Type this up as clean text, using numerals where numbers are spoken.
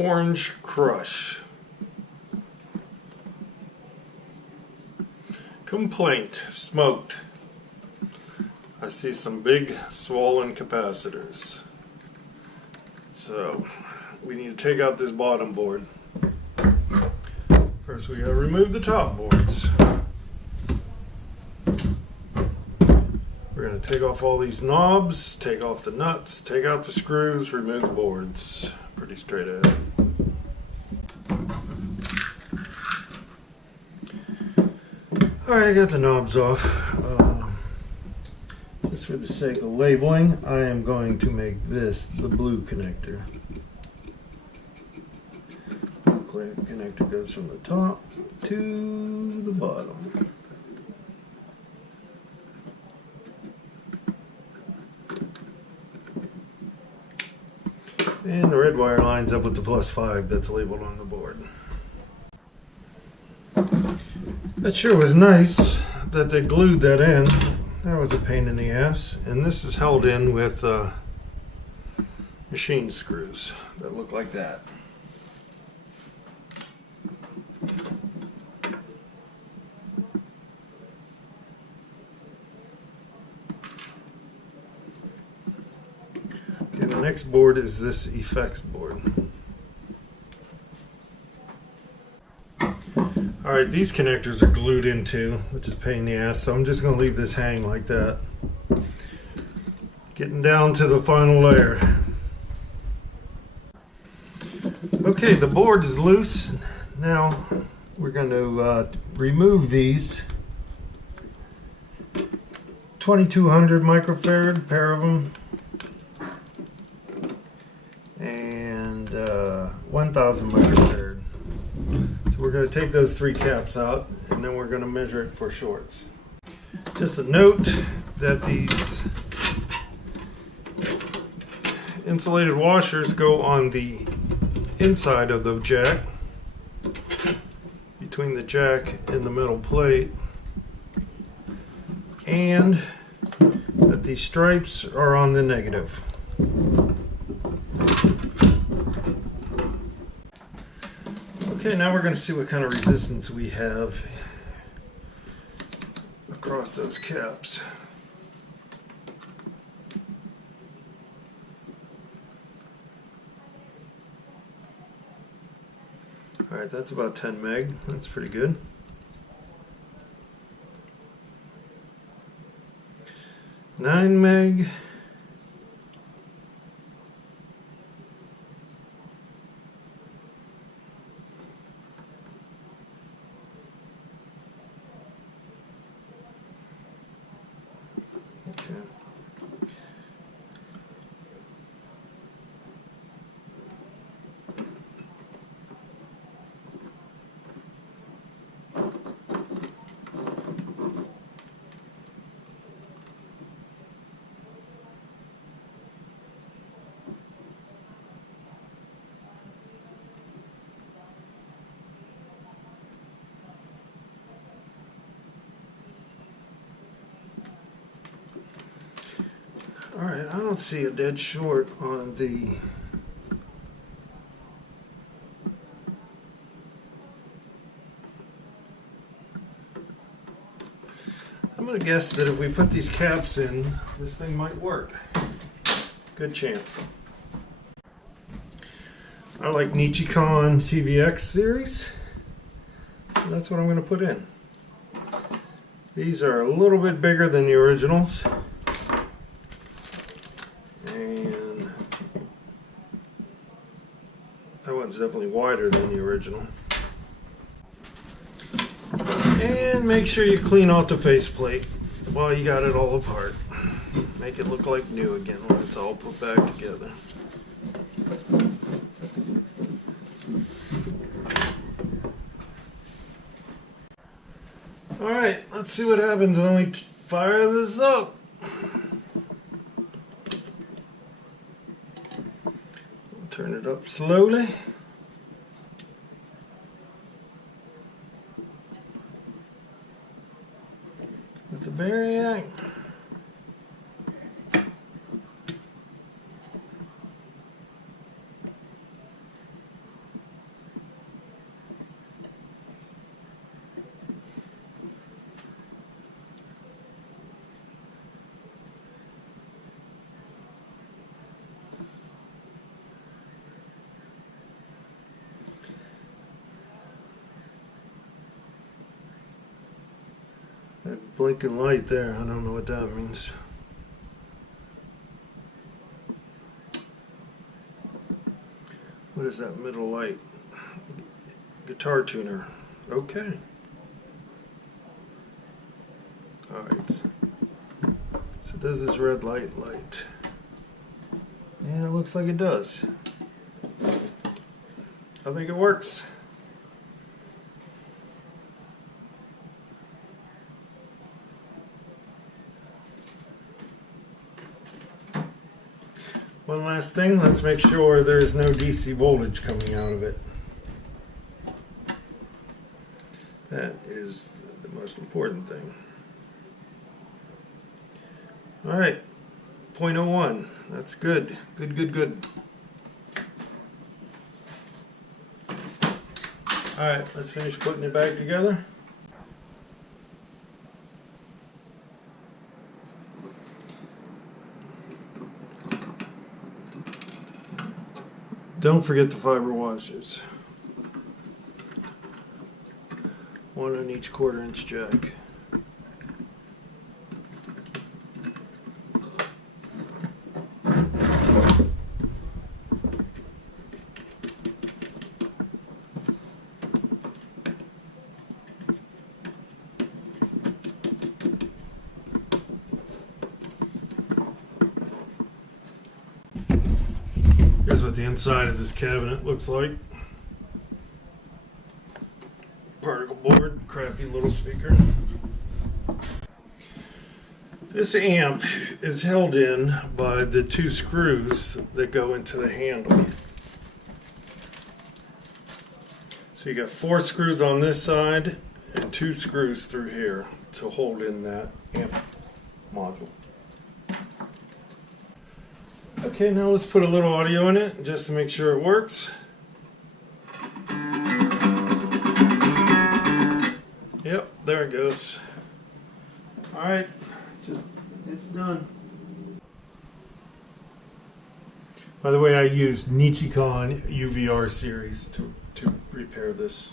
Orange Crush. Complaint, smoked. I see some big swollen capacitors. So we need to take out this bottom board. First we gotta remove the top boards. We're going to take off all these knobs, take off the nuts, take out the screws, remove the boards. Pretty straight ahead. Alright, I got the knobs off. Just for the sake of labeling, I am going to make this the blue connector. Blue connector goes from the top to the bottom. And the red wire lines up with the +5 that's labeled on the board. That sure was nice that they glued that in. That was a pain in the ass. And this is held in with machine screws that look like that. Okay, the next board is this effects board. Alright, these connectors are glued into, which is a pain in the ass, so I'm just going to leave this hang like that. Getting down to the final layer. Okay, the board is loose. Now we're going to remove these 2200 microfarad, pair of them, and 1000 microfarad. So we're going to take those 3 caps out, and then we're going to measure it for shorts. Just a note that these insulated washers go on the inside of the jack, between the jack and the metal plate, and that these stripes are on the negative. Okay, now we're going to see what kind of resistance we have across those caps. Alright, that's about 10 meg. That's pretty good. 9 meg. Okay. Alright, I don't see a dead short on the I'm going to guess that if we put these caps in, this thing might work. Good chance. I like Nichicon TVX series. That's what I'm going to put in. These are a little bit bigger than the originals. And that one's definitely wider than the original. And make sure you clean out the faceplate while you got it all apart. Make it look like new again when it's all put back together. Alright, let's see what happens when we fire this up. Turn it up slowly. With the variac. That blinking light there, I don't know what that means. What is that middle light? Guitar tuner. Okay. Alright. So does this red light light? Yeah, it looks like it does. I think it works. One last thing, let's make sure there's no DC voltage coming out of it. That is the most important thing. Alright, 0.01, that's good. Good. Alright, let's finish putting it back together. Don't forget the fiber washers. One on each 1/4 inch jack. Here's what the inside of this cabinet looks like. Particle board, crappy little speaker. This amp is held in by the 2 screws that go into the handle. So you got 4 screws on this side and 2 screws through here to hold in that amp module. Okay, now let's put a little audio in it just to make sure it works. Yep, there it goes. Alright, it's done. By the way, I used Nichicon UVR series to repair this.